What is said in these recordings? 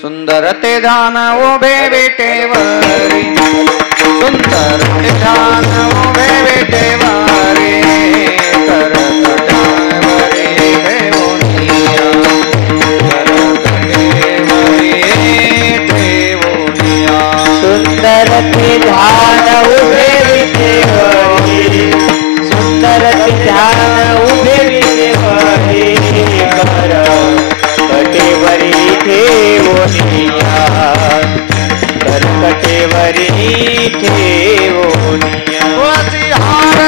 सुंदर ते ध्यान उभे विटेवरी सुंदर ते ध्यान उभे विटेवरी करत ठावरी ठेवोनिया करत ठेवरी ठेवोनिया सुंदर ते ध्यान उभे विटेवरी सुंदर ते ध्यान उभे विटेवरी कर कटेवरी ठेवोनिया करकटेवरी ठेवोनिया वसी हार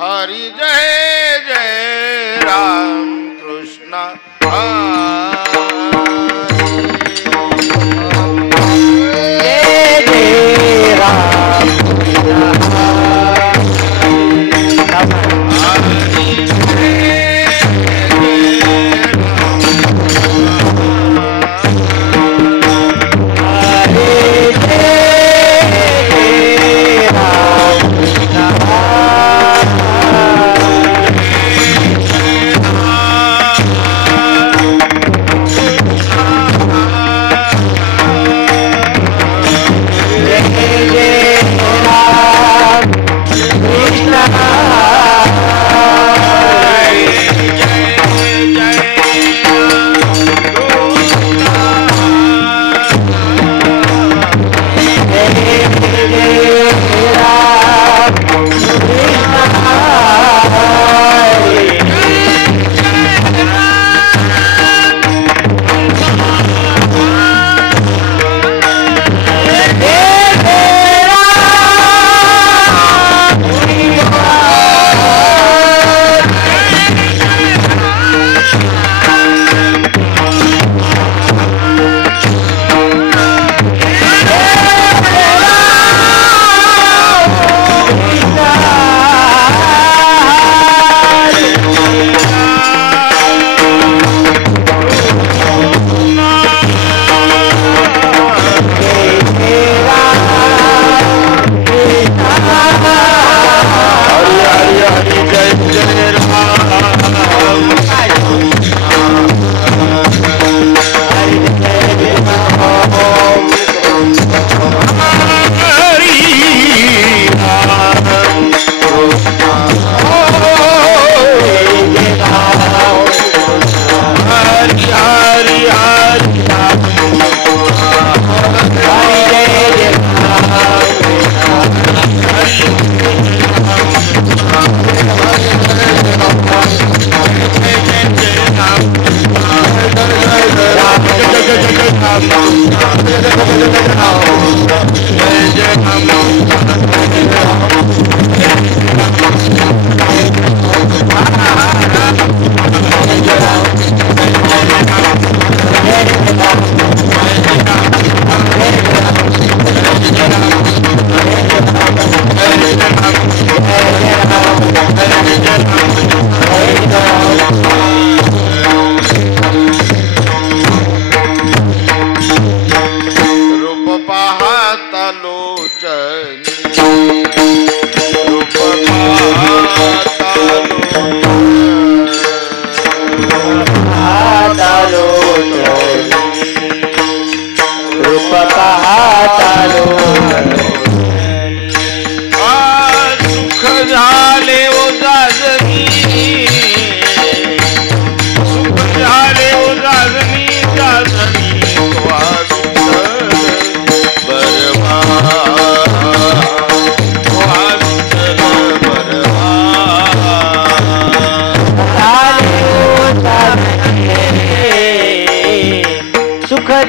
हरी जय जय राम कृष्ण जय जय राम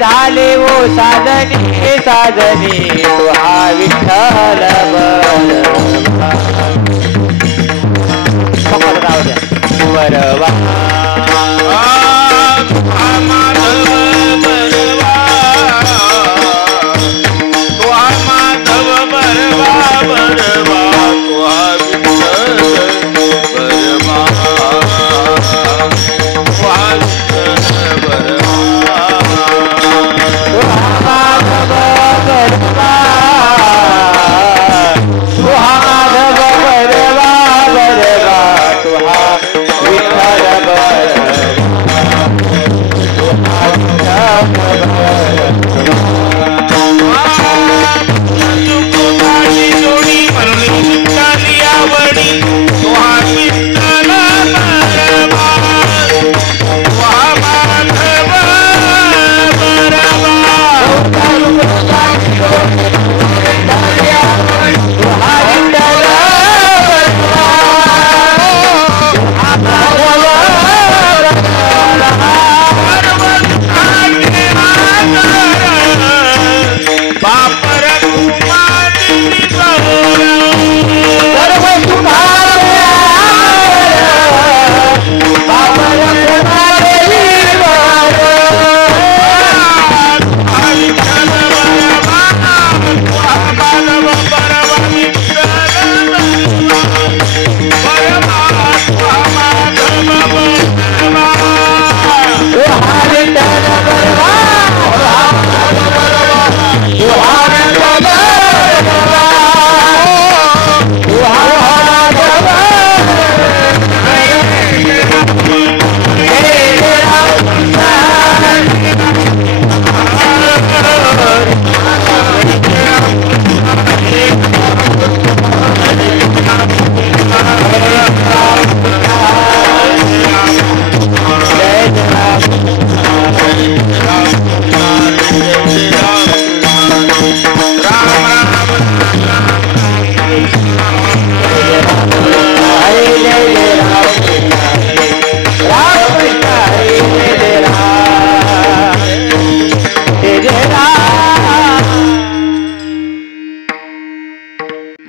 झाले वो साधनी साधनी तो हा विठ्ठल बरवा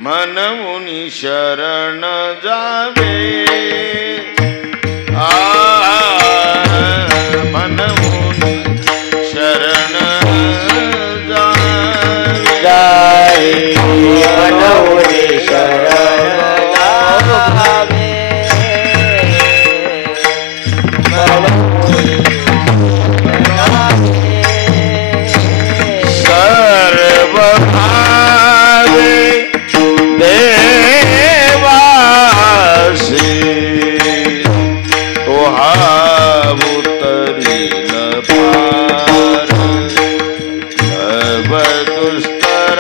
मनमुनी शरण जावे मनमुनी शरण जावे मनमुनी शरण जावे सर्व भावे देवासी तो उतरील पार दुस्तर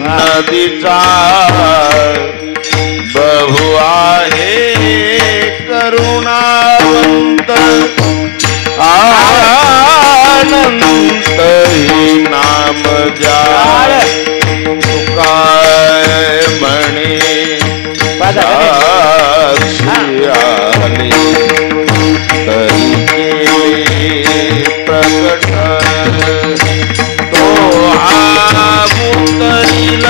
नदीचा बहु आहे करुणावंत आनंद ही नाम जाळ तुकाय म्हणे साक्षी आली तरी केले प्रकट तो उतरील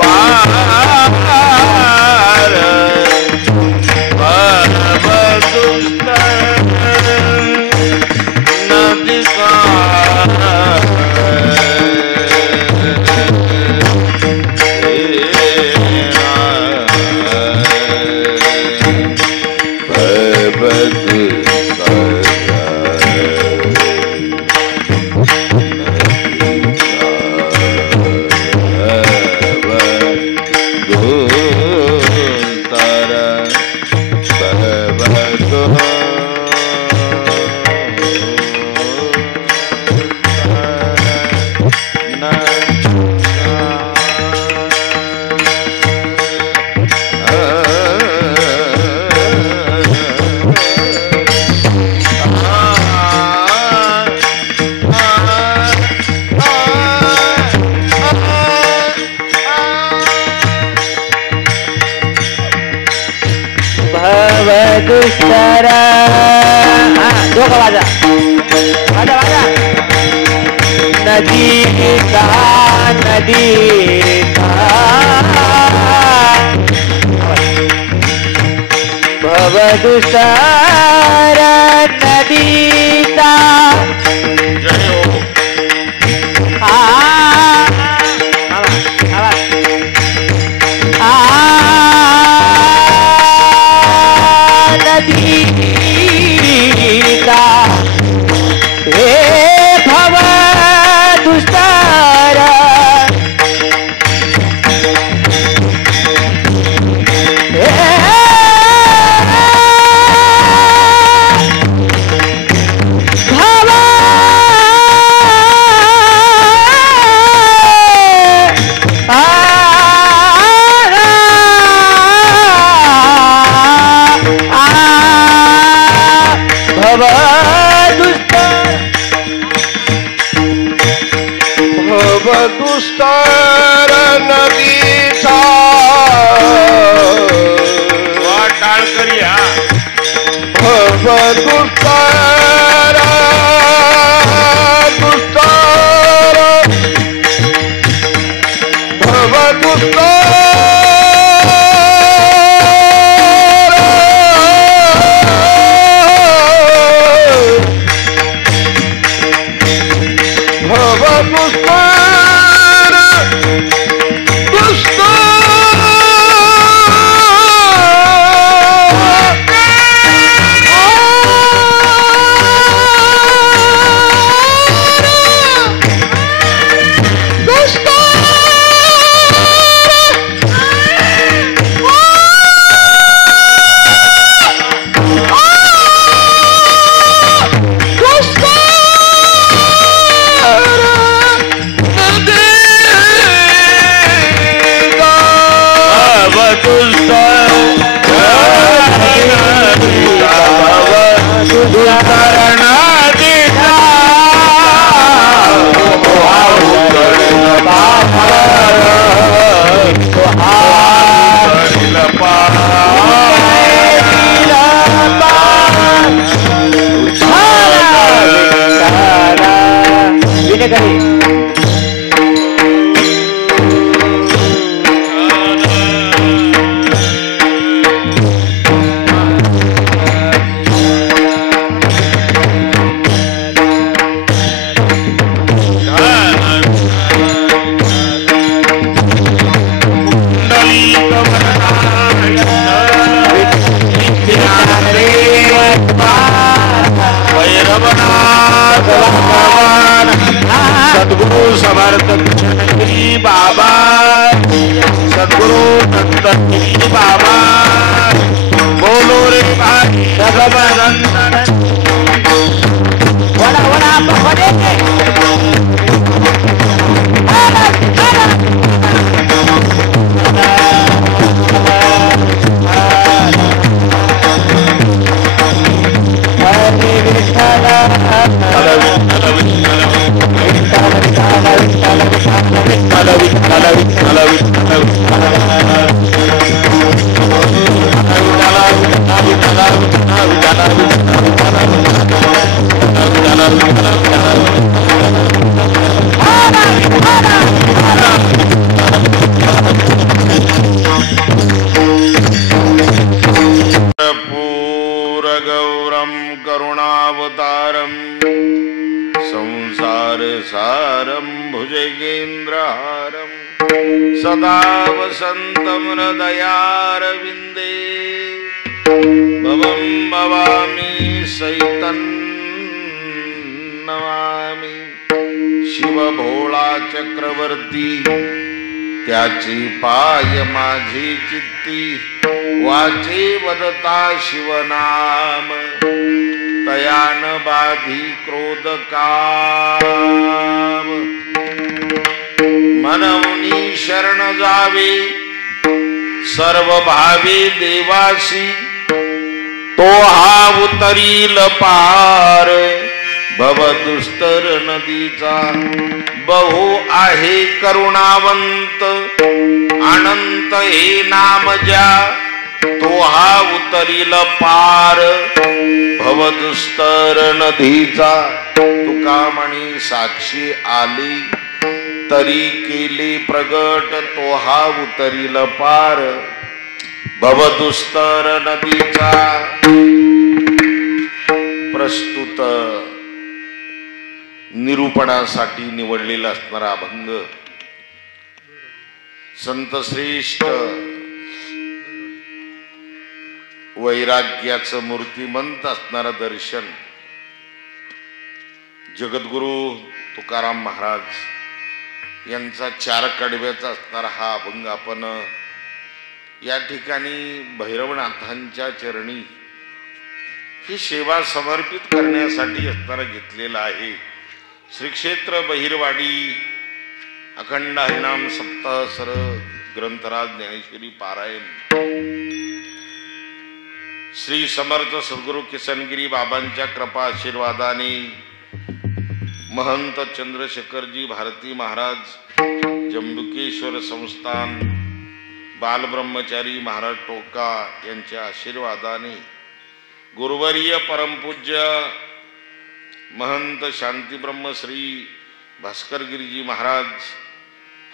पार दुस्तर नदीचा दुस्तर दो का बाजा बाजा बाजा नदी का भव दुस्तर नदी का हे भव दुस्तर दुस्तर नदीचा वाटाळ करूया दुस्तर दुस्तर सद्गुरु समर्थ कृष्णगिरी बाबा, सद्गुरु दत्तगिरी बाबा, बोलो रे भाई सगमनंदन। वडा वडा वडे पूरगौरं करुणावतारं संसार सारं भुजगेन्द्रहारं सदा वसन्तं हृदयारविन्दे भवं भवामि सहितं नमामि। शिव भोळा चक्रवर्ती त्याची पाय माझी चित्ती, वाचे वदता शिवनाम तयान बाधी क्रोध काम। मनवनी शरण जावे सर्व भावे देवासी, तो हा उतरील पार भवदुस्तर नदीचा। बहु आहे करुणावंत अनंत हे नाम ज्या, तो हा उतरील पार भवदुस्तर नदीचा। तुका म्हणी साक्षी आली तरी केली प्रगट, तो हा उतरील पार भवदुस्तर नदीचा। प्रस्तुत निरूपणासाठी निवडलेला असणारा अभंग संत श्रेष्ठ वैराग्याचं मूर्तिमंत असणारं दर्शन जगद्गुरु तुकाराम महाराज यांचा 4 कडव्याचा असणारा हा अभंग आपण या ठिकाणी भैरवनाथांच्या चरणी ही सेवा समर्पित करण्यासाठी असणारा घेतलेला आहे। श्री क्षेत्र बहिरवाडी अखंड हरिनाम सप्ताह सर ग्रंथराज ज्ञानेश्वरी पारायण श्री समर्थ सद्गुरु किसनगिरी बाबांच्या कृपा आशीर्वादाने महंत चंद्रशेखरजी भारती महाराज जंबुकेश्वर संस्थान बालब्रह्मचारी महाराज टोका यांच्या आशीर्वादाने गुरुवर्य परमपूज्य महंत शांतीब्रह्म श्री भास्करगिरीजी महाराज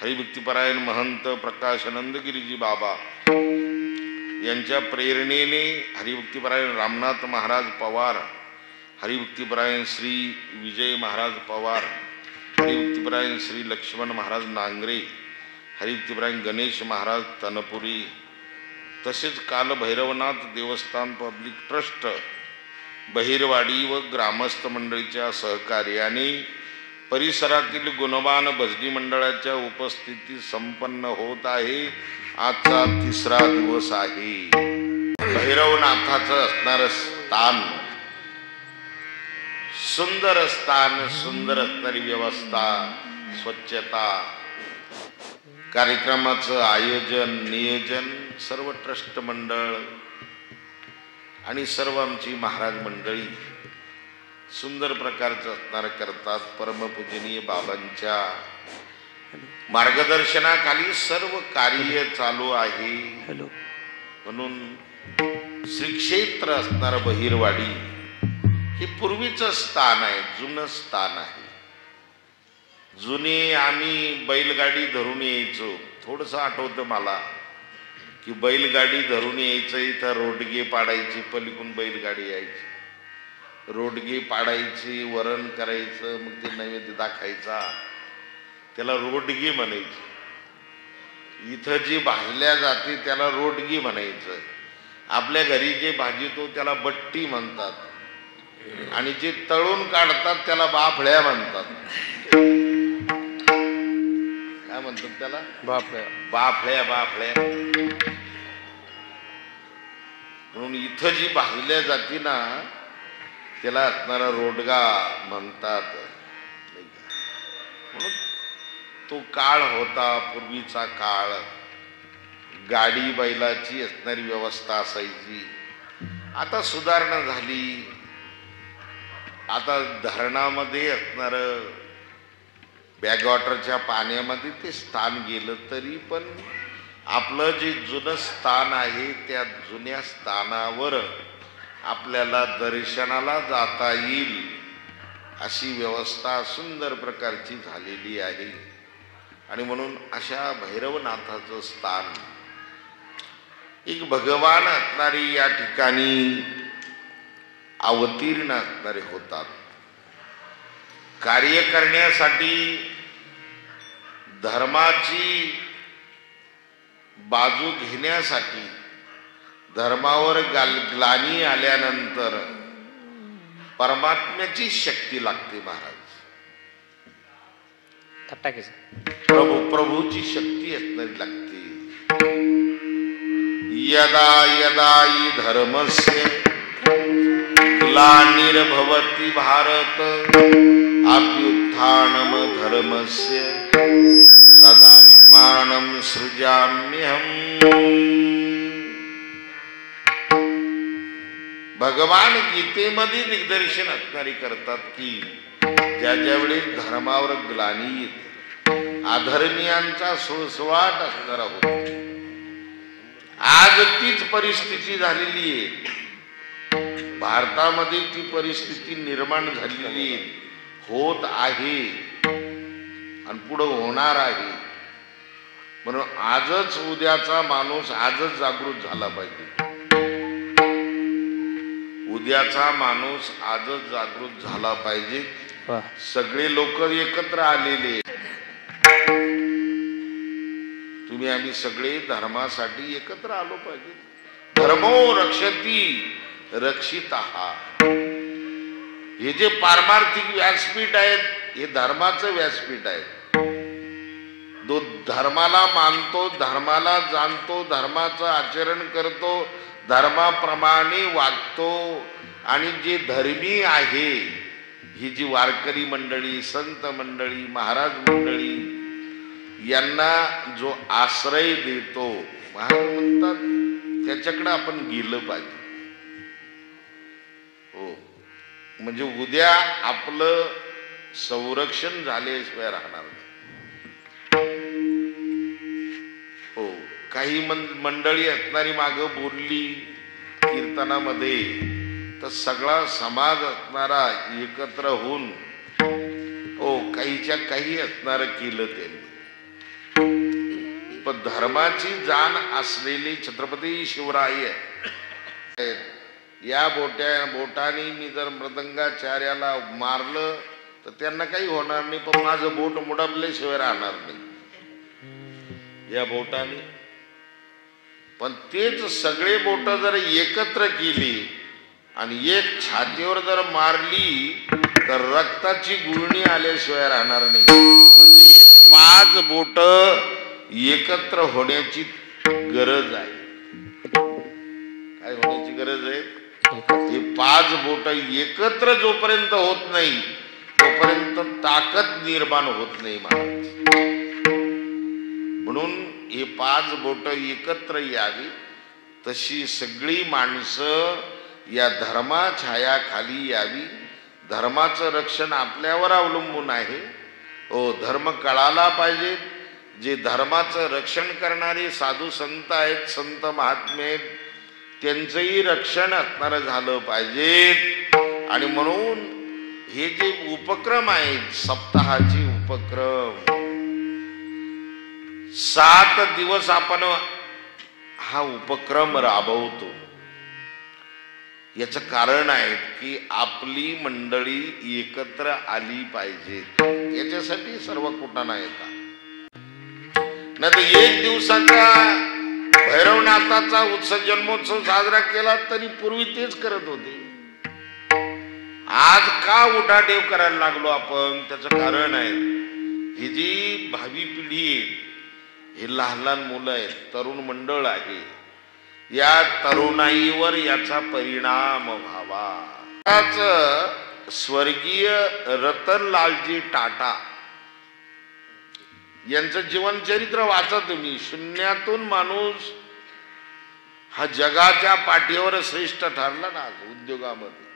हरिभक्तीपरायण महंत प्रकाशानंदगिरीजी बाबा यांच्या प्रेरणेने हरिभक्तीपरायण रामनाथ महाराज पवार, हरिभक्तीपरायण श्री विजय महाराज पवार, हरिभक्तीपरायण श्री लक्ष्मण महाराज नांगरे, हरिभक्तीपरायण गणेश महाराज तनपुरी, तसेच काल भैरवनाथ देवस्थान पब्लिक ट्रस्ट बहिरवाडी व ग्रामस्थ मंडळीच्या सहकार्याने परिसरातील गुणवान भजनी मंडळाच्या उपस्थितीत संपन्न होत आहे। आजचा 3रा दिवस आहे। भैरवनाथाचं असणारं स्थान, सुंदर स्थान, सुंदर असणारी व्यवस्था, स्वच्छता, कार्यक्रमाचं आयोजन नियोजन सर्व ट्रस्ट मंडळ आणि सर्व आमची महाराज मंडळी सुंदर प्रकारचं असणारं करतात। परमपूजनीय बाबांच्या मार्गदर्शनाखाली सर्व कार्य चालू आहे। म्हणून श्री क्षेत्र असणारं बहिरवाडी हे पूर्वीचं स्थान आहे, जुनं स्थान आहे। जुने आम्ही बैलगाडी धरून यायचो, थोडंसं आठवतं मला की बैलगाडी धरून यायचं, इथं रोडगे पाडायची, पलीकडून बैलगाडी यायची, रोडगे पाडायची, वरण करायचं, मग ते नैवेद्य दाखायचा, त्याला रोडगी म्हणायची। इथं जी भाजल्या जाते त्याला रोडगी म्हणायचं। आपल्या घरी जे भाजितो त्याला बट्टी म्हणतात आणि जे तळून काढतात त्याला बाफळ्या म्हणतात। काय म्हणतात त्याला, बापरे. बाफळ्या बाफळ्या. म्हणून इथं जी भाजल्या जाती ना त्याला असणारा रोडगा म्हणतात. म्हणून तो काळ होता, पूर्वीचा काळ. गाडी बैलाची असणारी व्यवस्था असायची. आता सुधारणा झाली. आता धरणामध्ये असणार बॅकवॉटरच्या पाण्यामध्ये ते स्थान गेलं तरी पण आपलं जे जुनं स्थान आहे त्या जुन्या स्थानावर आपल्याला दर्शनाला जाता येईल अशी व्यवस्था सुंदर प्रकारची झालेली आहे. आणि म्हणून अशा भैरवनाथाचं स्थान एक भगवान असणारी या ठिकाणी अवतीर्ण असणारे होतात. कार्य करण्यासाठी धर्माची बाजू घेण्यासाठी धर्मावर ग्लानी आल्यानंतर परमात्म्याची शक्ती लागते महाराज. प्रभूची शक्ती असणारी लागते. यदा यदा हि धर्मस्य ग्लानिर्भवति भारत अभ्युत्थानम धर्मस्य तदात्मानं सृजाम्यहम्. भगवान गीतेमध्ये दिग्दर्शन असणारी करतात की ज्या ज्यावेळी धर्मावर ग्लानी येते, अधर्मियांचा सुळसुळाट असणारा होतो. आज तीच परिस्थिती झालेली आहे. भारतामध्ये ती परिस्थिती निर्माण झालेली होत आहे आणि पुढे होणार आहे. म्हणून आजच उद्याचा माणूस आजच जागृत झाला पाहिजे. उद्याचा माणूस आजच जागृत झाला पाहिजे. सगळे लोक एकत्र आलेले, तुम्ही आम्ही सगळे धर्मासाठी एकत्र आलो पाहिजे. धर्मो रक्षती रक्षितः. हे जे पारमार्थिक व्यासपीठ आहेत हे धर्माचं व्यासपीठ आहे. जो धर्माला मानतो, धर्माला जाणतो, धर्माचं आचरण करतो, धर्माप्रमाणे वागतो आणि जे धर्मी आहे ही जी वारकरी मंडळी, संत मंडळी, महाराज मंडळी यांना जो आश्रय देतो, महाराज म्हणतात त्याच्याकडे आपण गेलं पाहिजे. हो, म्हणजे उद्या आपलं संरक्षण झाल्याशिवाय राहणार नाही. हो, काही मंडळी असणारी मागं बोलली कीर्तनामध्ये तर सगळा समाज असणारा एकत्र होऊन हो काहीच्या काही असणार केलं त्यांनी. पण धर्माची जाण असलेली छत्रपती शिवराय या बोटाने मी जर मृदंगाचार्याला मारलं तर त्यांना काही होणार नाही, पण माझं बोट मुडपल्याशिवाय राहणार नाही या बोटाने. पण तेच सगळे बोट जर एकत्र केली आणि एक छातीवर जर मारली तर रक्ताची गुळणी आल्याशिवाय राहणार नाही. म्हणजे हे 5 बोट एकत्र होण्याची गरज आहे. काय होण्याची गरज आहे? हे 5 बोट एकत्र जोपर्यंत होत नाही तोपर्यंत ताकद निर्माण होत नाही महाराज. म्हणून हे 5 बोट एकत्र यावी. तशी सगळी माणसं या धर्माछायाखाली यावी. धर्माचं रक्षण आपल्यावर अवलंबून आहे. हो, धर्म कळाला पाहिजे. जे धर्माचं रक्षण करणारे साधू संत आहेत, संत महात्मे आहेत, त्यांचंही रक्षण असणारं झालं पाहिजे. आणि म्हणून हे जे उपक्रम आहेत, सप्ताहाचे उपक्रम, 7 दिवस आपण हा उपक्रम राबवतो. याचं कारण आहे की आपली मंडळी एकत्र आली पाहिजे. याच्यासाठी सर्व कुटाणा येतात. नाही तर 1 दिवसाचा भैरवनाथाचा उत्सव जन्मोत्सव साजरा केला तरी पूर्वी तेच करत होते. आज का उठाठेव करायला लागलो आपण? त्याचं कारण आहे ही जी भावी पिढी आहे, हे लहान लहान मुलं आहेत, तरुण मंडळ आहे, या तरुणाईवर याचा परिणाम व्हावा. त्याच स्वर्गीय रतनलालजी टाटा यांचं जीवनचरित्र वाचा तुम्ही. शून्यातून माणूस हा जगाच्या पाठीवर श्रेष्ठ ठरला ना उद्योगामध्ये.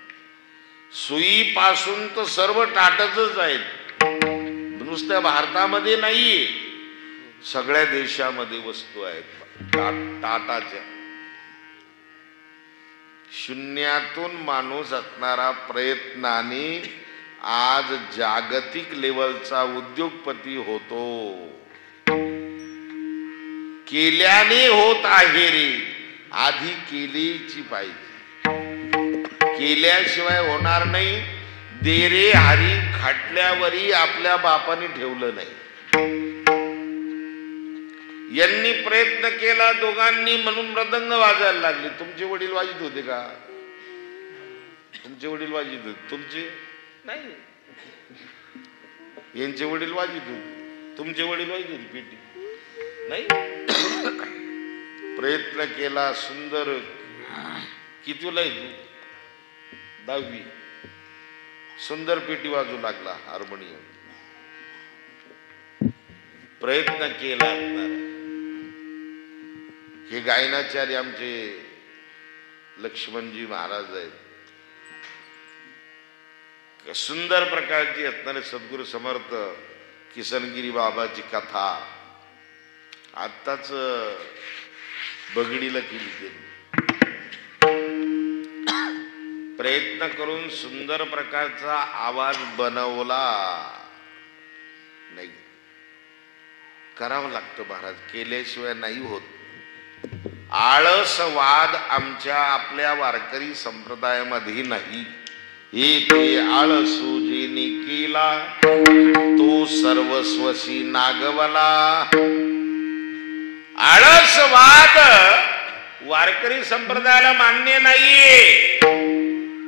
सुईपासून तर सर्व टाटाच आहेत, नुसत्या भारतामध्ये नाहीये, सगळ्या देशामध्ये वस्तू आहेत टाटाच्या. शून्यातून माणूस असणारा प्रयत्नाने आज जागतिक लेवलचा उद्योगपती होतो. केल्याने होत आहे रे, आधी केलीची पाहिजे, केल्याशिवाय होणार नाही. दे रे हरी खाटल्यावरी आपल्या बापाने ठेवलं नाही. यांनी प्रयत्न केला दोघांनी म्हणून मृदंग वाजायला लागले. तुमचे वडील वाजित होते का? तुमचे वडील वाजित होते? तुमचे नाही. यांचे वडील वाजित होते, तुमचे वडील वाजित होते पेटी नाही. प्रयत्न केला सुंदर. कितीला आहे तू? 10वी. सुंदर पेटी वाजू लागला हार्मोनियम. प्रयत्न केला. हे गायनाचार्य आमचे लक्ष्मणजी महाराज आहेत. सुंदर प्रकारची असणारे सद्गुरु समर्थ किसनगिरी बाबाची कथा आत्ताच बगडीला केली त्यांनी. प्रयत्न करून सुंदर प्रकारचा आवाज बनवला. नाही, करावं लागतं महाराज, केल्याशिवाय नाही होत. आळसवाद आमच्या आपल्या वारकरी संप्रदायामध्ये नाही. हे ते आळसू जेने केला तो सर्वस्वशी नागवला. आळसवाद वारकरी संप्रदायाला मान्य नाहीये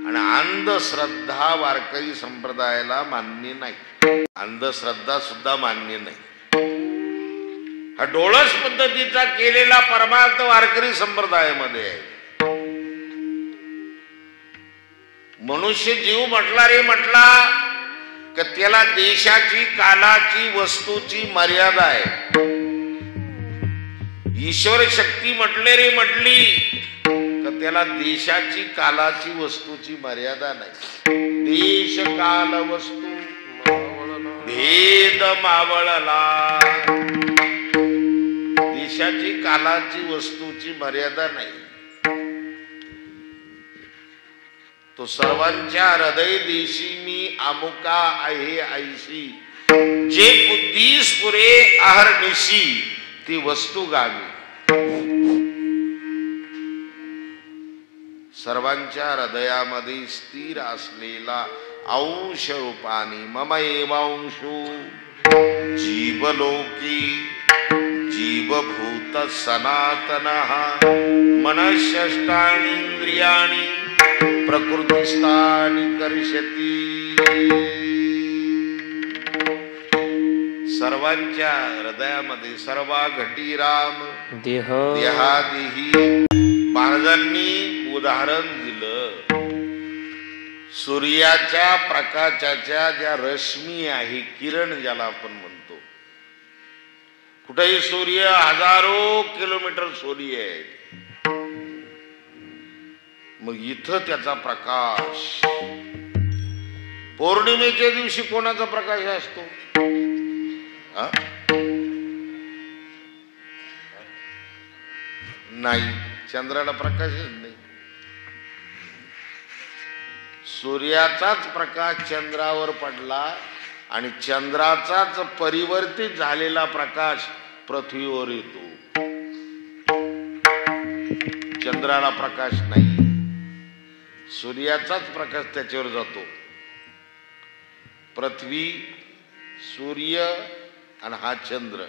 आणि अंधश्रद्धा वारकरी संप्रदायाला मान्य नाही. अंधश्रद्धा सुद्धा मान्य नाही. हा डोळस पद्धतीचा केलेला परमार्थ वारकरी संप्रदायामध्ये आहे. मनुष्य जीव म्हटला रे म्हटला का त्याला देशाची कालाची वस्तूची मर्यादा आहे. ईश्वर शक्ती म्हटले रे म्हटली का त्याला देशाची कालाची वस्तूची मर्यादा नाही. देश काल वस्तू भेद मावळला. देशाची कालाची वस्तूची मर्यादा नाही. तो सर्वांच्या हृदय देशी मी अमुका आहे ऐशी. जे बुद्धीस पुरे अहर्निशी ती वस्तू गावी. सर्वांच्या हृदयामध्ये स्थिर असलेला अंश रूपाने मम एवांशो जीवलोकी जीवभूत सनातनः मनःषष्ठानि इंद्रियाणि प्रकृतिस्थानि कर्षति. सर्वांच्या हृदयामध्ये सर्वा घटी राम देहादेही. महाराजांनी उदाहरण दिलं. सूर्याच्या प्रकाशाच्या ज्या रश्मी आहे, किरण ज्याला आपण म्हणतो, कुठेही सूर्य हजारो किलोमीटर सूर्य आहे, मग इथं त्याचा प्रकाश. पौर्णिमेच्या दिवशी कोणाचा प्रकाश असतो? नाही, चंद्राला प्रकाशच नाही. सूर्याचाच प्रकाश चंद्रावर पडला आणि चंद्राचाच परिवर्तित झालेला प्रकाश पृथ्वीवर येतो. चंद्राला प्रकाश नाही, सूर्याचाच प्रकाश त्याच्यावर जातो. पृथ्वी, सूर्य आणि हा चंद्र,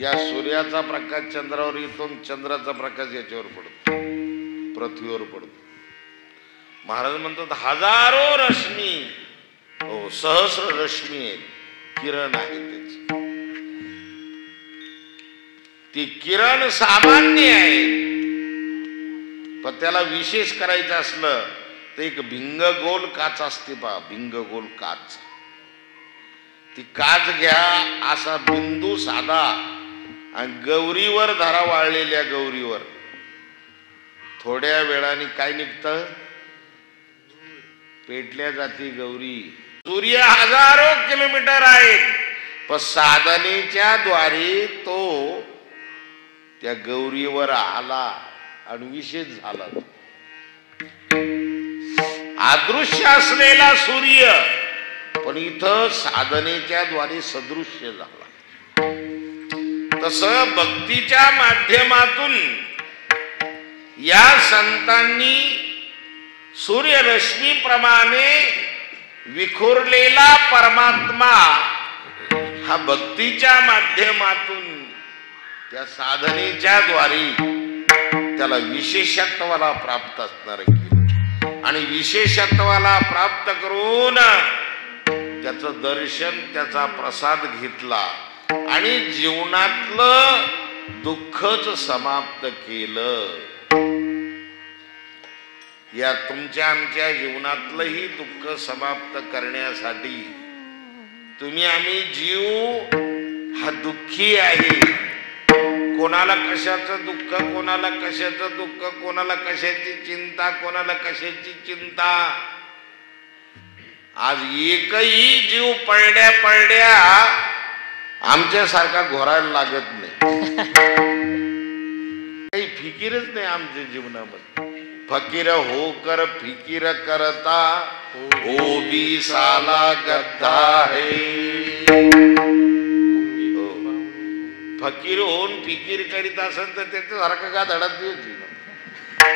या सूर्याचा प्रकाश चंद्रावर येतो, चंद्राचा प्रकाश याच्यावर पडतो, पृथ्वीवर पडतो. महाराज म्हणतात हजारो रश्मी हो, सहस्र रश्मी आहे, किरण आहे त्याची. ती किरण सामान्य आहे, पण त्याला विशेष करायचं असलं तर एक भिंगगोल काच असते पहा, भिंगगोल काच. ती काच घ्या, असा बिंदू साधा आणि गौरीवर धरा, वाळलेल्या गौरीवर. थोड्या वेळाने काय निघतं? पेटल्या जाती गौरी. सूर्य हजारो किलोमीटर आहे, पण साधनेच्या द्वारे तो त्या गौरीवर आला आणि विशेष झाला. अदृश्य असलेला सूर्य पण इथं साधनेच्या द्वारे सदृश्य झाला. तसं भक्तीच्या माध्यमातून या संतांनी सूर्यरश्मी प्रमाणे विखुरलेला परमात्मा हा भक्तीच्या माध्यमातून त्या साधनेच्या द्वारे त्याला विशेषत्वाला प्राप्त असणार केलं आणि विशेषत्वाला प्राप्त करून त्याचं दर्शन, त्याचा प्रसाद घेतला आणि जीवनातलं दुःखच समाप्त केलं. या तुमच्या आमच्या जीवनातलंही दुःख समाप्त करण्यासाठी तुम्ही आम्ही जीव हा दुःखी आहे. कोणाला कशाचं दुःख, कोणाला कशाचं दुःख, कोणाला कशाची चिंता, कोणाला कशाची चिंता. आज एकही जीव पडड्या पडड्या आमच्यासारखा घोरायला लागत नाही. काही फिकीरच नाही आमच्या जीवनामध्ये. फकीर होकर फिकीर करता हो बी साला गद्दा है. फकीर होऊन फिकीर करीत असेल तर त्याच्यासारखं का धडत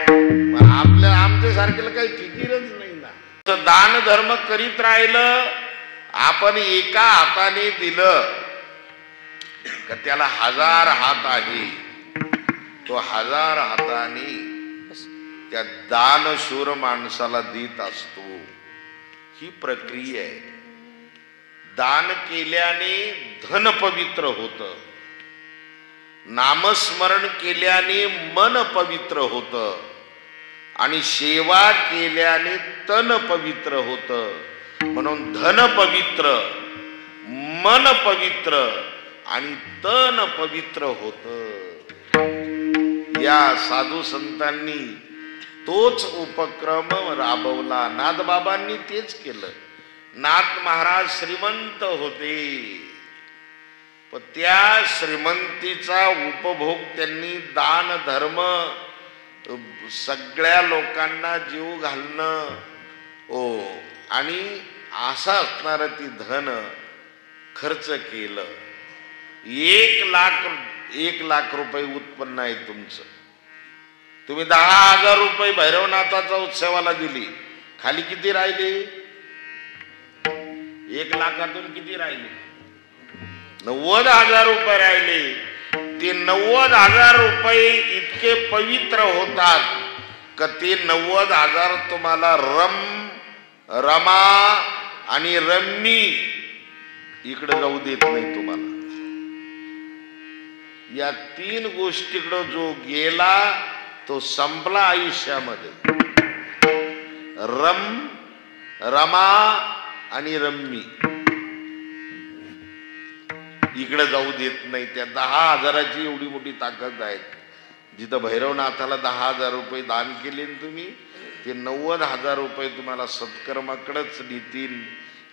पण आमच्या सारख्याला काही फिकीरच नाही ना. दान धर्म करीत राहिलं, आपण एका हाताने दिलं का त्याला 1000 हात आहे. तो 1000 हाताने त्या दानशूर माणसाला देत असतो. ही प्रक्रिया आहे. दान केल्याने धन पवित्र होतं, नामस्मरण केल्याने मन पवित्र होतं आणि सेवा केल्याने तन पवित्र होतं. म्हणून धन पवित्र, मन पवित्र आणि तन पवित्र होतं. या साधू संतांनी तोच उपक्रम राबवला. नाथबाबांनी तेच केलं. नाथ महाराज श्रीमंत होते, पण त्या श्रीमंतीचा उपभोग त्यांनी दान धर्म, सगळ्या लोकांना जीव घालणं आणि असं असणार ती धन खर्च केलं. 1 लाख रुपये उत्पन्न आहे तुमचं. तुम्ही 10,000 रुपये भैरवनाथाचा उत्सवाला दिली, खाली किती राहिले? 1 लाखातून किती राहिले? 90,000 रुपये राहिले. ते 90,000 रुपये इतके पवित्र होतात का ते 90,000 तुम्हाला रमा आणि रम्मी इकडे जाऊ देत नाही. तुम्हाला या 3 गोष्टीकडे जो गेला तो संपला आयुष्यामध्ये. रमा आणि रम्मी इकडे जाऊ देत नाही. त्या 10,000ची एवढी मोठी ताकद आहे. जिथं भैरवनाथाला 10,000 रुपये दान केले तुम्ही, ते 90,000 रुपये तुम्हाला सत्कर्माकडेच देतील.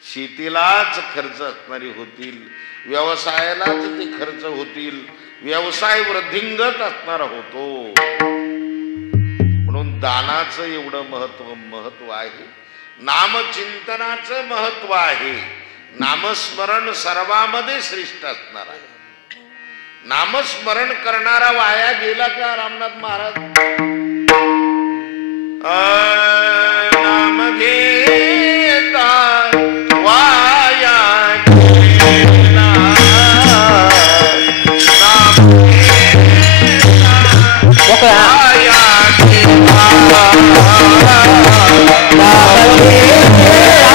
शेतीलाच खर्च असणारी होतील, व्यवसायालाच ते खर्च होतील. व्यवसाय वृद्धिंगत असणारा होतो. म्हणून दानाचं एवढं महत्व आहे. नामचिंतनाचं महत्व आहे. नामस्मरण सर्वांमध्ये श्रेष्ठ असणार आहे. नामस्मरण करणारा वाया गेला का? रामनाथ महाराज नाम घेता वाया गेला, नाम घेता वाया गेला, नाम घेता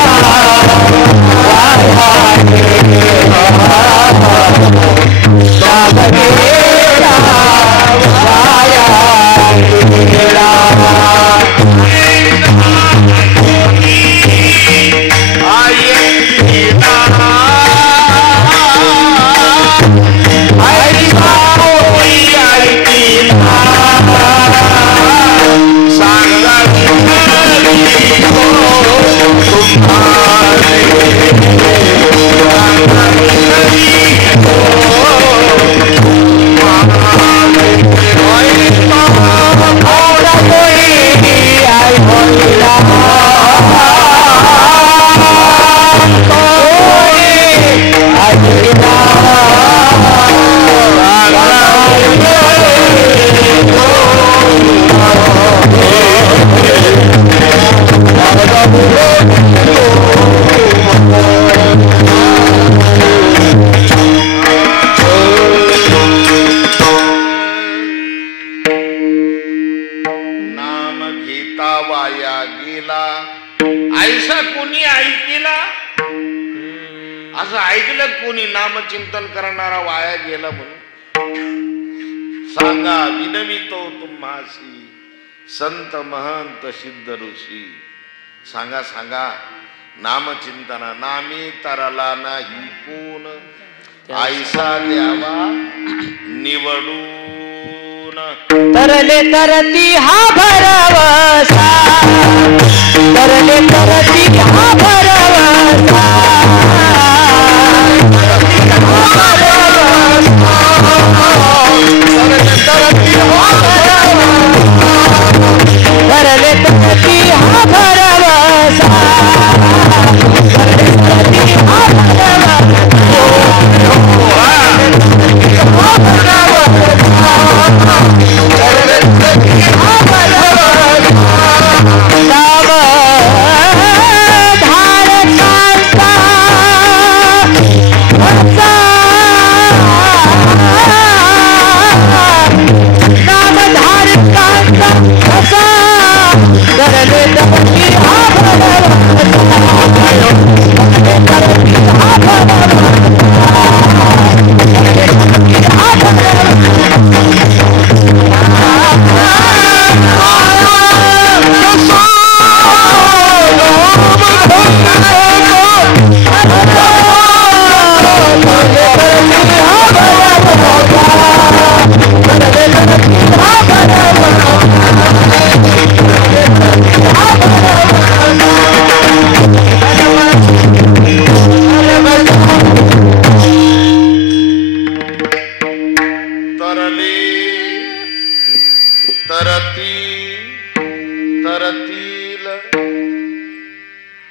ऐसा कोणी ऐकला असं ऐकलं कोणी नामचिंतन करणारा वाया गेला म्हणून सांगा विनवितो तुम्हासी संत महंत सिद्ध ऋषी सांगा सांगा नामचिंतना नामी तरला नाही कोण ऐसा द्यावा निवडून तरले तरती हा भरवसा तरले तरती हा भरवसा तरले तरती हा भरवसा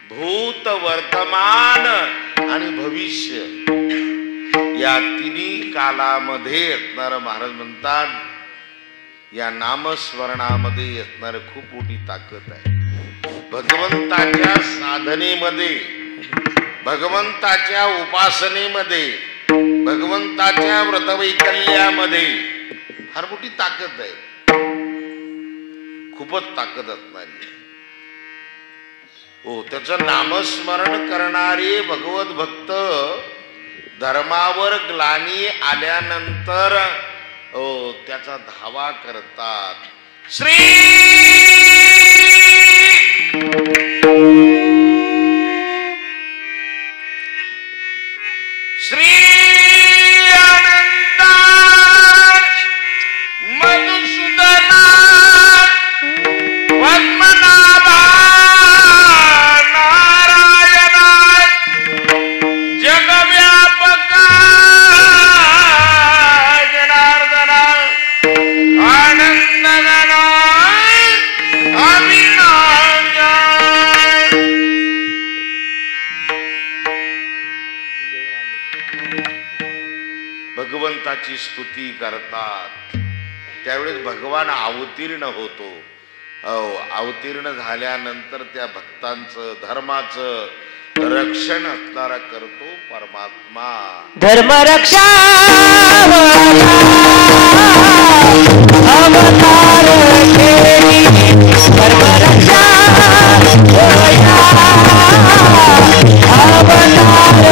भूत वर्तमान आणि भविष्य या तिन्ही कालामध्ये असणार महाराज म्हणतात या नामस्मरणामध्ये असणार खूप मोठी ताकद आहे. भगवंताच्या साधनेमध्ये भगवंताच्या उपासनेमध्ये भगवंताच्या व्रतवैकल्यामध्ये फार मोठी ताकद आहे. खूपच ताकद असणारी हो. त्याचं नामस्मरण करणारे भगवत भक्त धर्मावर ग्लानी आल्यानंतर त्याचा धावा करतात. श्री श्री आनंद मधुसूदना पद्मनाभा नारायणा जगव्यापका जनार्दना आनंद गणा अविनाश. भगवंताची स्तुती करतात त्यावेळेस भगवान अवतीर्ण होतो. अवतीर्ण झाल्यानंतर त्या भक्तांचं धर्माचं रक्षण असणारा करतो परमात्मा. धर्मरक्षा अवतार केली धर्मरक्षा अवतार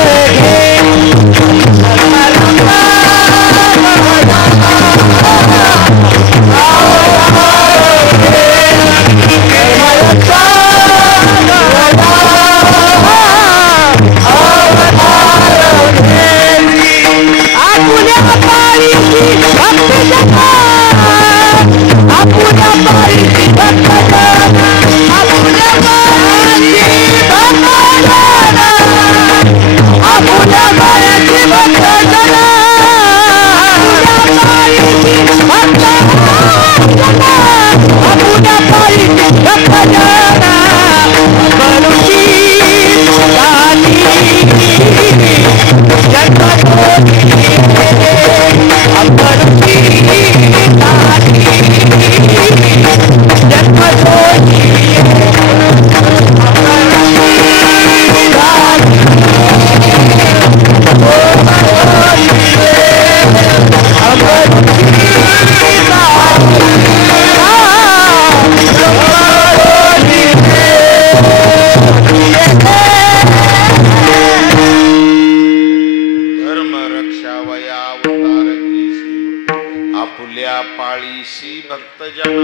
आकुल्या पाळीची आपुल्या पाळीशी भक्तजना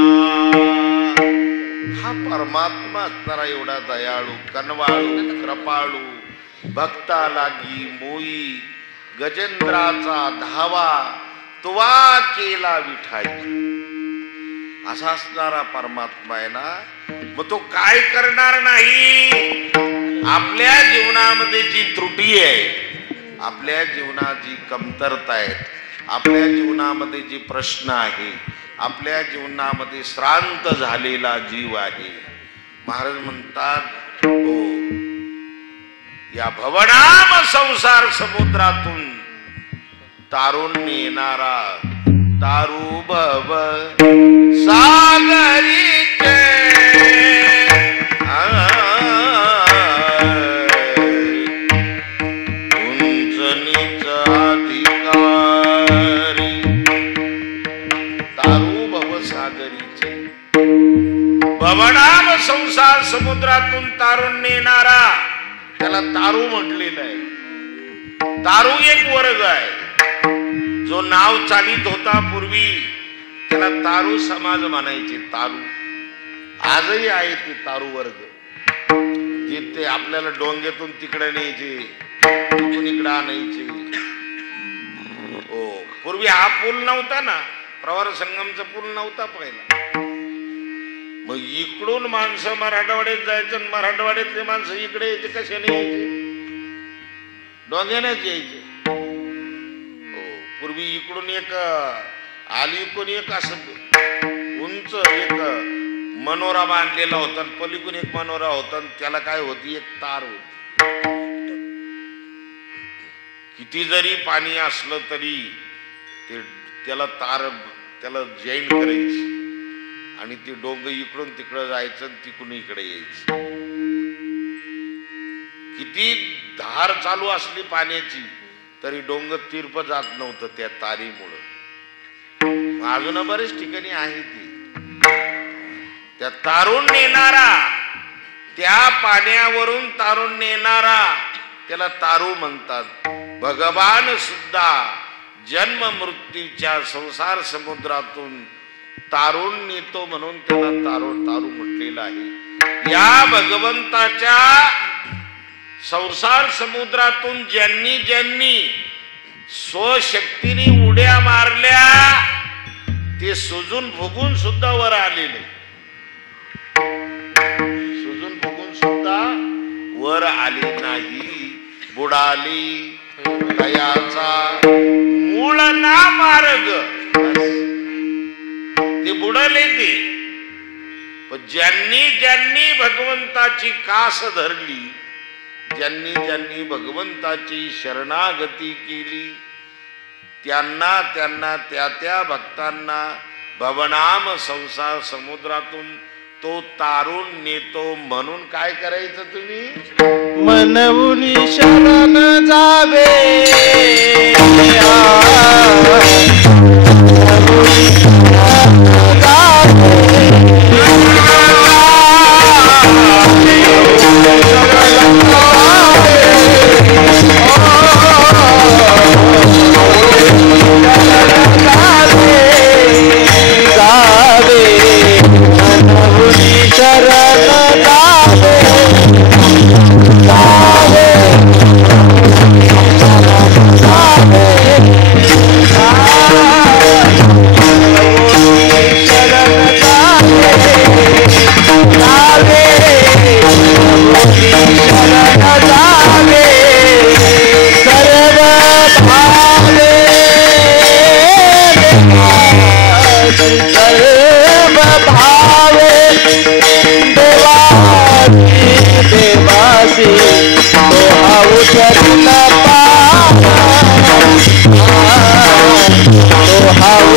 हा परमात्मा असणारा एवढा दयाळू कनवाळू कृपाळू भक्ता लागी मोई गजेंद्राचा धावा तुवा केला विठाई असा असणारा परमात्मा आहे ना. मग तो काय करणार नाही. आपल्या जीवनामध्ये जी त्रुटी आहे, आपल्या जीवनात जी कमतरता आहे, आपल्या जीवनामध्ये जी प्रश्न आहे, आपल्या जीवनामध्ये श्रांत झालेला जीव आहे, महाराज म्हणतात हो या भवनाम संसार समुद्रातून तारून नेणारा तारू भव सागरीचे उंच नीच अधिकारी तारू भव सागरीचे भवनाम संसार समुद्रातून तारून नेणारा त्याला तारू म्हटलेलं आहे. तारू एक वर्ग आहे. जो नाव चालित होता पूर्वी त्याला तारू समाज म्हणायचे. तारू आजही आहे ते तारू वर्ग. जिथे आपल्याला डोंग्यातून तिकडे न्यायचे, तिकडून इकडे आणायचे. हो पूर्वी हा पूल नव्हता ना, प्रवार संगमचा पूल नव्हता पहिला. मग इकडून माणसं मराठवाड्यात जायचं, मराठवाड्यातले माणसं इकडे यायचे. कशाने यायचे? डोंग्यानेच यायचे. पूर्वी इकडून एक अलीकडून एक असं उंच एक मनोरा बांधलेला होता, पलीकडून एक मनोरा होता, त्याला काय होती एक तार होती. किती जरी पाणी असलं तरी त्याला तार त्याला जॉईन करायची आणि ती डोंग इकडून तिकडं जायचं आणि तिकडून इकडे यायचं. किती धार चालू असली पाण्याची तरी डोंगर तिरप जात नव्हतं त्या तारीमुळं. अजून बरेच ठिकाणी आहे ती. त्या तारून नेणारा, त्या पाण्यावरून तारून नेणारा त्याला तारू म्हणतात. भगवान सुद्धा जन्म मृत्यूच्या संसार समुद्रातून तारून नेतो म्हणून त्याला तारू म्हटलेलं आहे. या भगवंताच्या संसार समुद्रातून ज्यांनी ज्यांनी स्वशक्तीने उड्या मारल्या ते सुजून फुगून सुद्धा वर आलेले. सुजून फुगून सुद्धा वर आले नाही. बुडाली दयाचा मूळ ना मार्ग ते बुडले ते. पण ज्यांनी ज्यांनी भगवंताची कास धरली, ज्यांनी ज्यांनी भगवंताची शरणागती केली, त्यांना त्यांना त्या त्या भक्तांना भवनाम संसार समुद्रातून तो तारून नेतो. म्हणून काय करायचं तुम्ही? मनवुनी शरण जावे सर्व भाव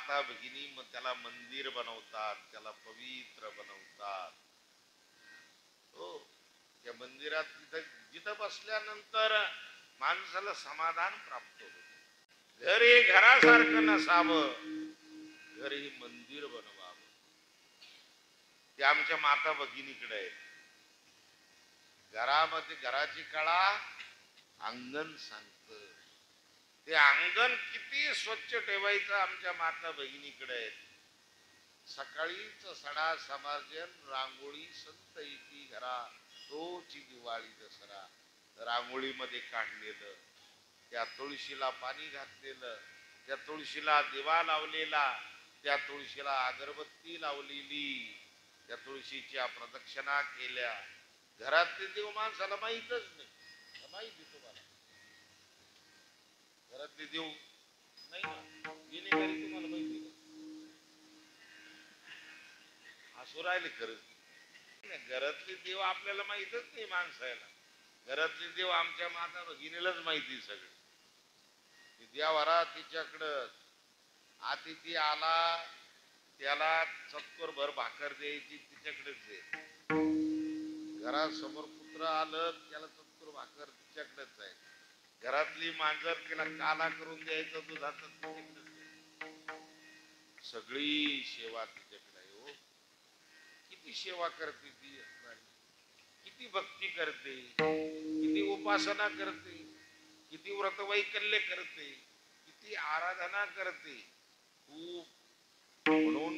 माता भगिनी त्याला मंदिर बनवतात, त्याला पवित्र बनवतात. हो, त्या मंदिरात जिथं बसल्यानंतर माणसाला समाधान प्राप्त होत. घर हे घरासारखं नसावं, घर हे मंदिर बनवावं. ते आमच्या माता भगिनीकडे आहे. घरामध्ये घराची कळा अंगण सांगत. ते अंगण किती स्वच्छ ठेवायचं आमच्या माता भगिनीकडे आहेत. सकाळीच सडा समार्जन, रांगोळी संत येती घरा, तोची दिवाळी दसरा. रांगोळीमध्ये काढलेलं, त्या तुळशीला पाणी घातलेलं, त्या तुळशीला दिवा लावलेला, त्या तुळशीला अगरबत्ती लावलेली, त्या तुळशीच्या प्रदक्षिणा केल्या. घरातले देव माणसाला माहीतच नाही. माहिती तुम्हाला घरातले देव नाही ना, येणे घरी तुम्हाला माहिती नाही. हसू राहिले खरंच. घरातले देव आपल्याला माहितच नाही माणसाला. घरातले देव आमच्या माता भगिनीलाच माहिती सगळे. देवारा तिच्याकडं अतिथी आला त्याला चतकोर भर भाकर द्यायची तिच्याकडेच आहे. घरासमोर पुत्र आलं त्याला चतकोर भाकर तिच्याकडेच आहे. घरातली मांजर तिला काला करून द्यायचं दुधाचं तिच्याकडेच आहे. सगळी सेवा तिच्याकडे आहे. हो, किती सेवा करते ती असणारी, किती भक्ती करते, किती उपासना करते, किती व्रतवैकल्य करते, किती आराधना करते. खूप. म्हणून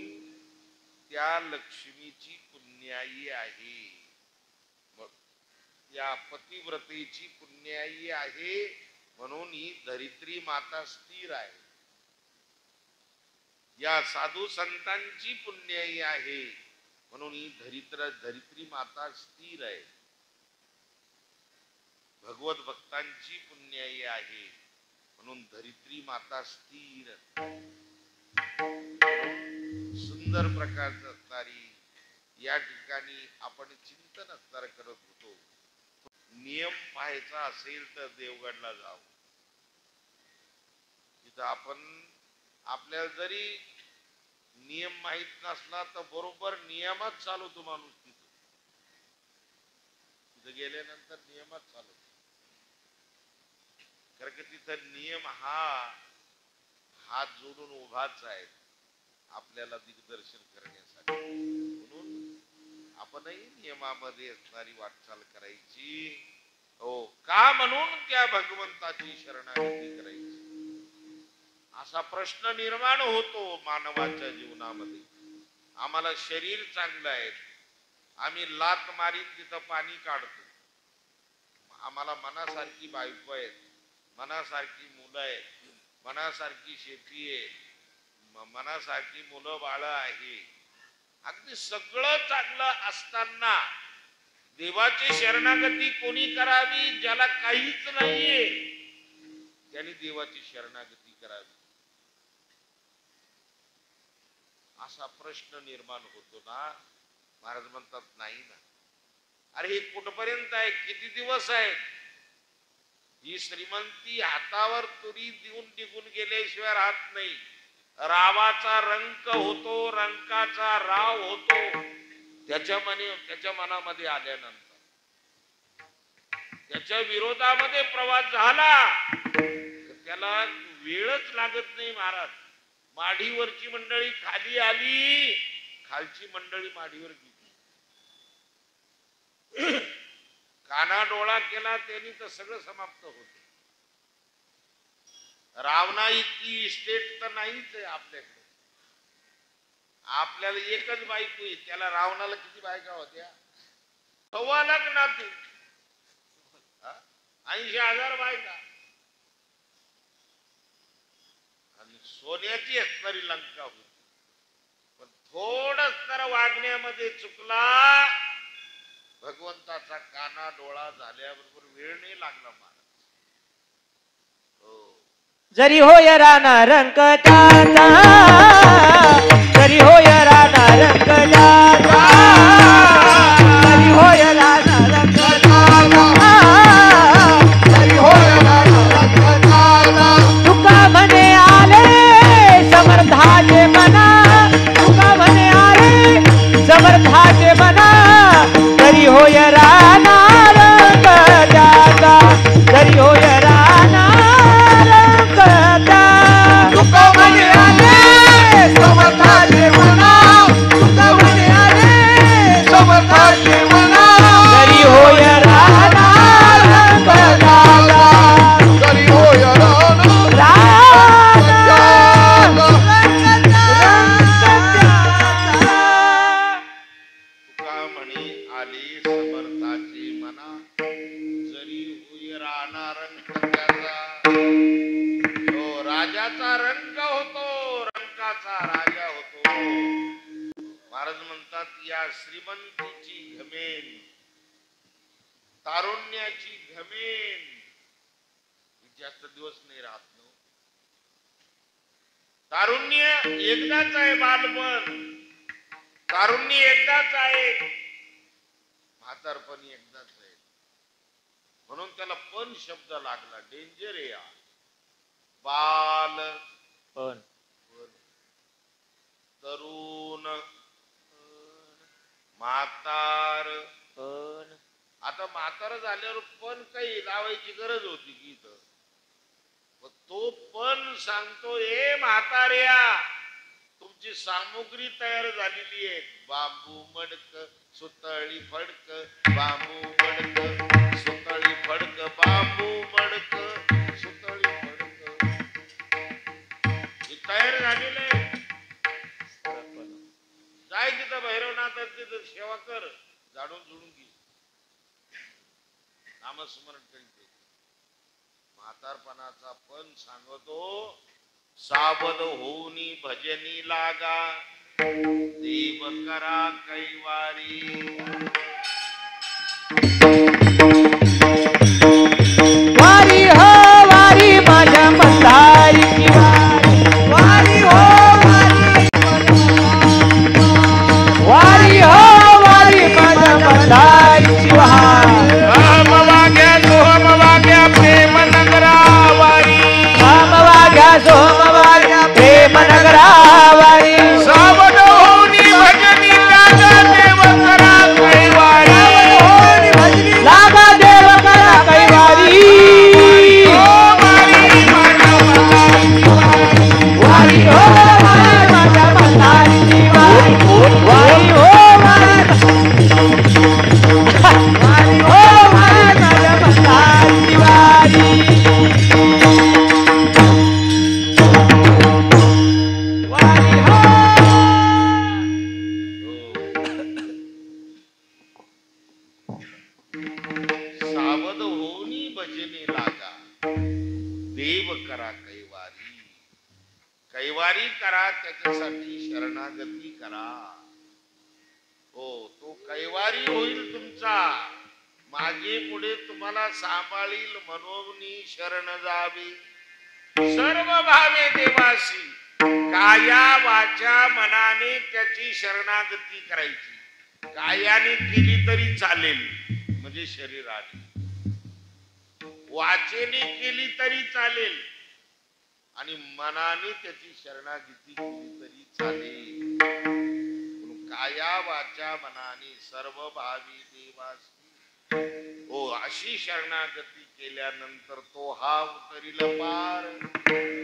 त्या लक्ष्मीची पुण्याई आहे, या पतिव्रतेची पुण्याई आहे. म्हणून ही धरित्री माता स्थिर आहे. या साधू संतांची पुण्याई आहे. म्हणून ही धरित्री माता स्थिर आहे. भगवत भक्तांची पुण्याई आहे. म्हणून धरित्री माता स्थिर. सुंदर प्रकारचं असणारी या ठिकाणी आपण चिंतन असणार करत होतो. नियम पाहायचा असेल तर देवगडला जाऊ. तिथं आपण आपल्याला जरी नियम माहित नसला तर बरोबर नियमात चालवतो माणूस. तिथं गेल्यानंतर नियमात चालवतो. कारण की तिथं नियम हा हात जोडून उभाच आहे आपल्याला दिग्दर्शन करण्यासाठी. म्हणून आपणही नियमामध्ये असणारी वाटचाल करायची. हो, का? म्हणून त्या भगवंताची शरणागती करायची. असा प्रश्न निर्माण होतो मानवाच्या जीवनामध्ये. आम्हाला शरीर चांगलं आहे, आम्ही लात मारीन तिथं पाणी काढतो. आम्हाला मनासारखी बायको आहेत, मनासारखी मुलं आहेत, मनासारखी शेती आहे, मनासारखी मुलं बाळ आहे. अगदी सगळं चांगलं असताना देवाची शरणागती कोणी करावी? ज्याला काहीच नाहीये त्याने देवाची शरणागती करावी. असा प्रश्न निर्माण होतो ना. महाराज म्हणतात नाही ना. अरे हे कुठपर्यंत आहे? किती दिवस आहेत? ही श्रीमंती हातावर तुरी देऊन निघून गेल्याशिवाय राहत नाही. रावाचा रंक होतो, रंकाचा राव होतो. त्याच्या मनामध्ये आल्यानंतर त्याच्या विरोधामध्ये प्रवास झाला त्याला वेळच लागत नाही. महाराज, माढीवरची मंडळी खाली आली, खालची मंडळी माढीवर गेली. काना डोळा केला त्यांनी तर सगळं समाप्त होत. रावणा इतकी इस्टेट तर नाहीच आहे आपल्याकडे. आपल्याला एकच बायको आहे, त्याला रावणाला किती बायका होत्या? 1.25 लाख नाते, 80,000 बायका. आणि सोन्याची असणारी लंका होती. पण थोडंच तर वागण्यामध्ये चुकला. भगवंताचा काना डोळा झाल्याबरोबर वेळ नाही लागला महाराज. जरी होय राणा रंकटाचा, जरी होय राणा रंकटाचा, जरी होय राणा रंकटाचा, जरी होय राणा रंकटाचा. तुका म्हणे आले समर्थाचे श्रीमंतीची घमेन, तारुण्याची घमेन जास्त दिवस नाही राहत. तारुण्य एकदाच आहे, बालपण तारुण्य एकदाच आहे, म्हातारपण एकदाच आहे. म्हणून त्याला पण शब्द लागला. डेंजर आहे. बाल पण तरुण म्हातार. पण आता म्हातार झाल्यावर पण काही लावायची गरज होती की इथं. तो पण सांगतो, ए म्हाताऱ्या, तुमची सामुग्री तयार झालेली आहे. बांबू मडक, सुतळी फडक, बांबू मडक, सुतळी फडक, बांबू मडक, सुतळी फडक. हे तयार झालेलं आहे. जाय तिथं भैरवनाथ तिथं सेवा कर, झाडून झुडून घे, नामस्मरण करीत. म्हातारपणाचा पण सांगतो, सावध होऊनी भजनी लागा, देव करा कैवारी. वारी हो वारी माझ्या पंढारीची वारी, वारी हो वारी, वारी हो वारी माझ्या पंढारीची वारी. सोमवारी प्रेम नगरावारी, सावध होऊनी भजनी लागा, देव करा कैवारी. लागा देव करा कैवारी. वारी हो वारी माझ्या म्हातारीची वारी, वारी हो वारी, वारी हो वारी माझ्या म्हातारीची वारी. सावध होऊनी भजनी लागा, देव करा कैवारी. कैवारी करा, त्याच्यासाठी शरणागती करा. हो, तो कैवारी होईल तुमचा. मागे पुढे तुम्हाला सांभाळील म्हणून शरण जावे. सर्व भावे देवासी, काया वाचा मनाने त्याची शरणागती करायची. कायाने केली तरी चालेल, म्हणजे शरीराने. वाचेने केली तरी चालेल आणि मनाने त्याची शरणागती केली तरी चालेल. काया वाचा मनाने सर्व भावी देवासी. हो, अशी शरणागती केल्यानंतर तो हा उतरील पार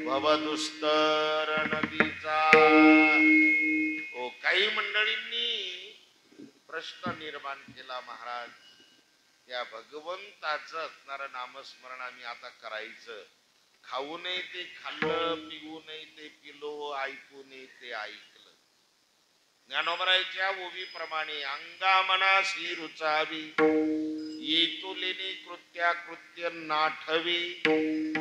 भवदुस्तर नदीचा. हो, काही मंडळींनी प्रश्न निर्माण केला, महाराज त्या भगवंताचं असणारं नामस्मरण आम्ही आता करायचं. खाऊ नये ते खाल्लं, पिऊ नये ते पिलो, ऐकू नये ते ऐकलं. ज्ञानोबरायच्या ओवीप्रमाणे अंगा मनासी रुचावी, येतुलेनी कृत्या कृत्य नाठवी,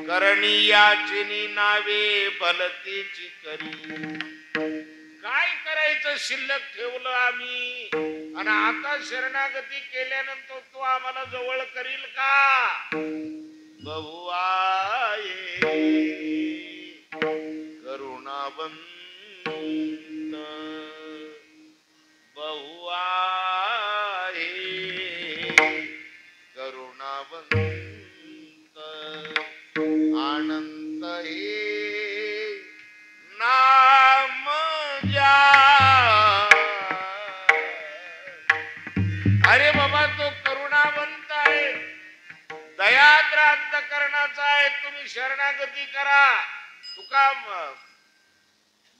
करणीयाचिनी नावे भलतीची करी. काय करायचं शिल्लक ठेवलं आम्ही, आणि आता शरणागती केल्यानंतर तो आम्हाला जवळ करील का? बहुआये करुणावंत, बहुआये करुणावंत, आनंद हे नाम जा. अरे बाबा, तो करुणावंत आहे, दयाद्र अंतःकरणाचा आहे. तुम्ही शरणागती करा. तुका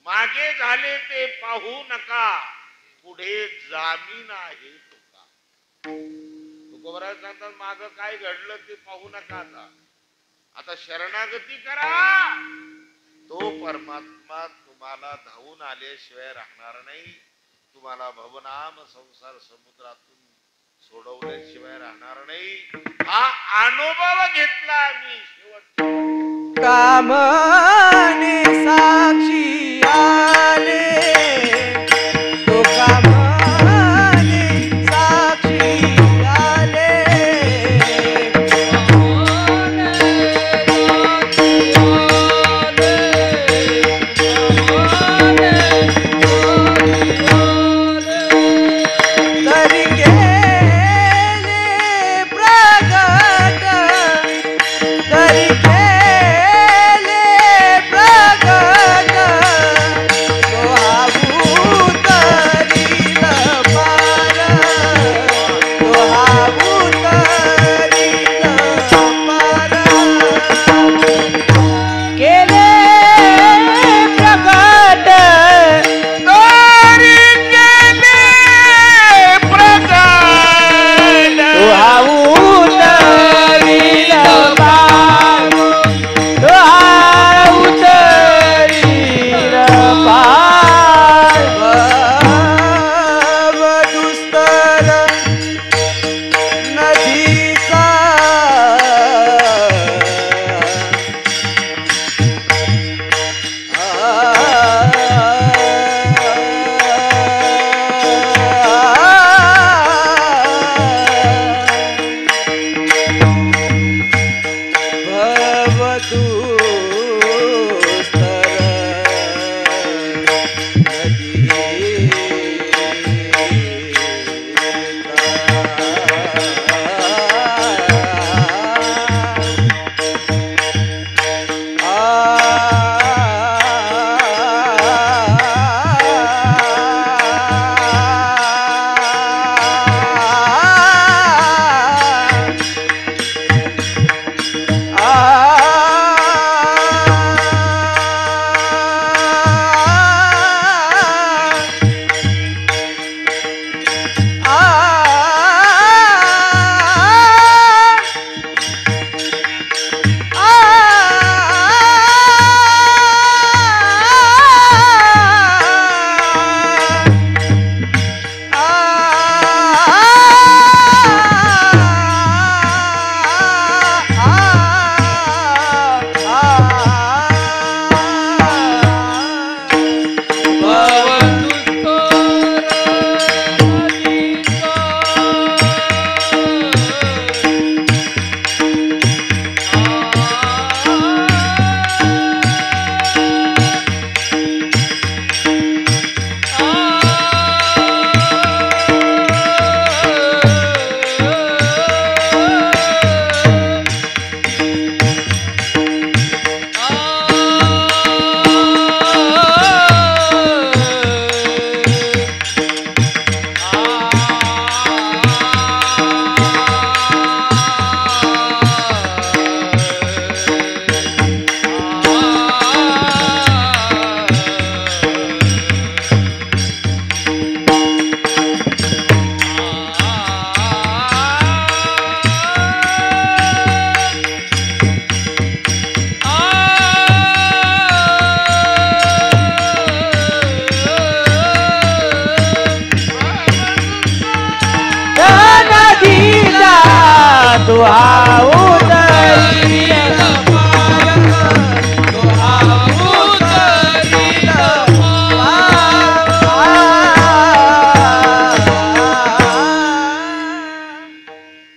मागे झाले ते पाहू नका, पुढे जामीन आहे. तुकोबराय सांगतात, माग काय घडलं ते पाहू नका. आता शरणागती करा. तो परमात्मा तुम्हाला धावून आल्याशिवाय राहणार नाही. तुम्हाला भवनाम संसार समुद्रातून सोडवल्याशिवाय राहणार नाही. हा अनुभव घेतला आम्ही. शेवट कामने साक्षी आले, तो कामने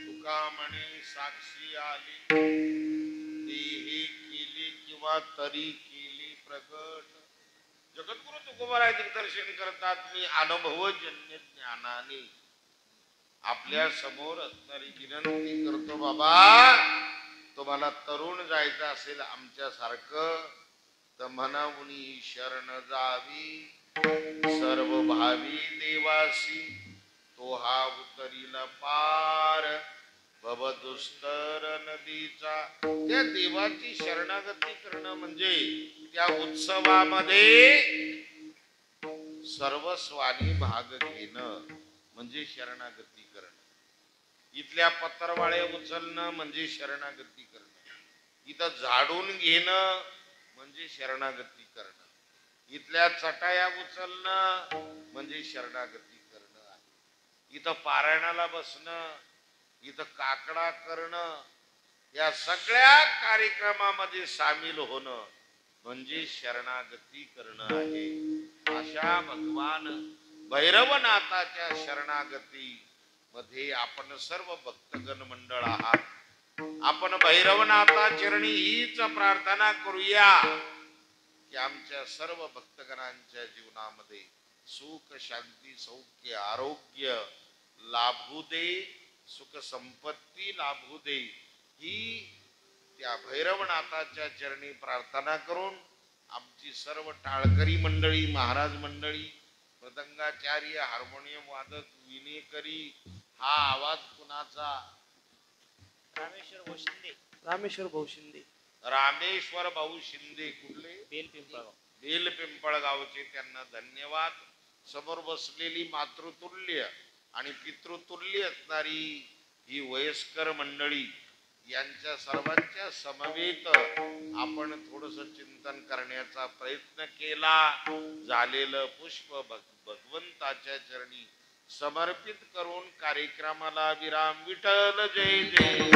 तुका म्हणे साक्षी आली देही केली किंवा तरी केली प्रगट. जगद्गुरु तुकोबाराय दिग्दर्शन करतात. मी अनुभवजन्य ज्ञानाने आपल्या समोर असणारी विनंती करतो. बाबा तुम्हाला तरुण जायचं असेल आमच्या सारखं तर म्हणावून शरण जावी सर्व भावी देवासी. तो हा उतरीला पार भवदुस्तर नदीचा. त्या देवाची शरणागती करणं म्हणजे त्या उत्सवामध्ये सर्वस्वानी भाग घेणं म्हणजे शरणागती करणं. इथल्या पत्रवाळे उचलणं म्हणजे शरणागती करणं. इथं झाडून घेणं म्हणजे शरणागती करणं. इथल्या चटाया उचलणं म्हणजे शरणागती करणं आहे. इथं पारायणाला बसणं, इथं काकडा करणं, या सगळ्या कार्यक्रमामध्ये सामील होणं म्हणजे शरणागती करणं आहे. अशा भगवान भैरवनाथाच्या शरणागती मध्ये आपण सर्व भक्तगण मंडळ आहात. आपण भैरवनाथा चरणी हीच प्रार्थना करूया की आमच्या सर्व भक्तगणांच्या जीवनामध्ये सुख शांती सौख्य आरोग्य लाभू दे, सुख संपत्ती लाभू दे. ही त्या भैरवनाथाच्या चरणी प्रार्थना करून आमची सर्व टाळकरी मंडळी, महाराज मंडळी, मृदंगाचार्य, हार्मोनियम वादक, विनेकरी, हा आवाज कुणाचा? रामेश्वर भाऊ शिंदे. रामेश्वर भाऊ शिंदे. रामेश्वर भाऊ शिंदे. कुठले? बेल पिंपळगाव. बेल पिंपळगावचे. त्यांना धन्यवाद. समोर बसलेली मातृतुल्य आणि पितृतुल्य असणारी ही वयस्कर मंडळी, यांच्या सर्वांच्या समवेत आपण थोडस चिंतन करण्याचा प्रयत्न केला. झालेलं पुष्प भगवंताच्या चरणी समर्पित करून कार्यक्रमाला विराम. विठ्ठल जय जय.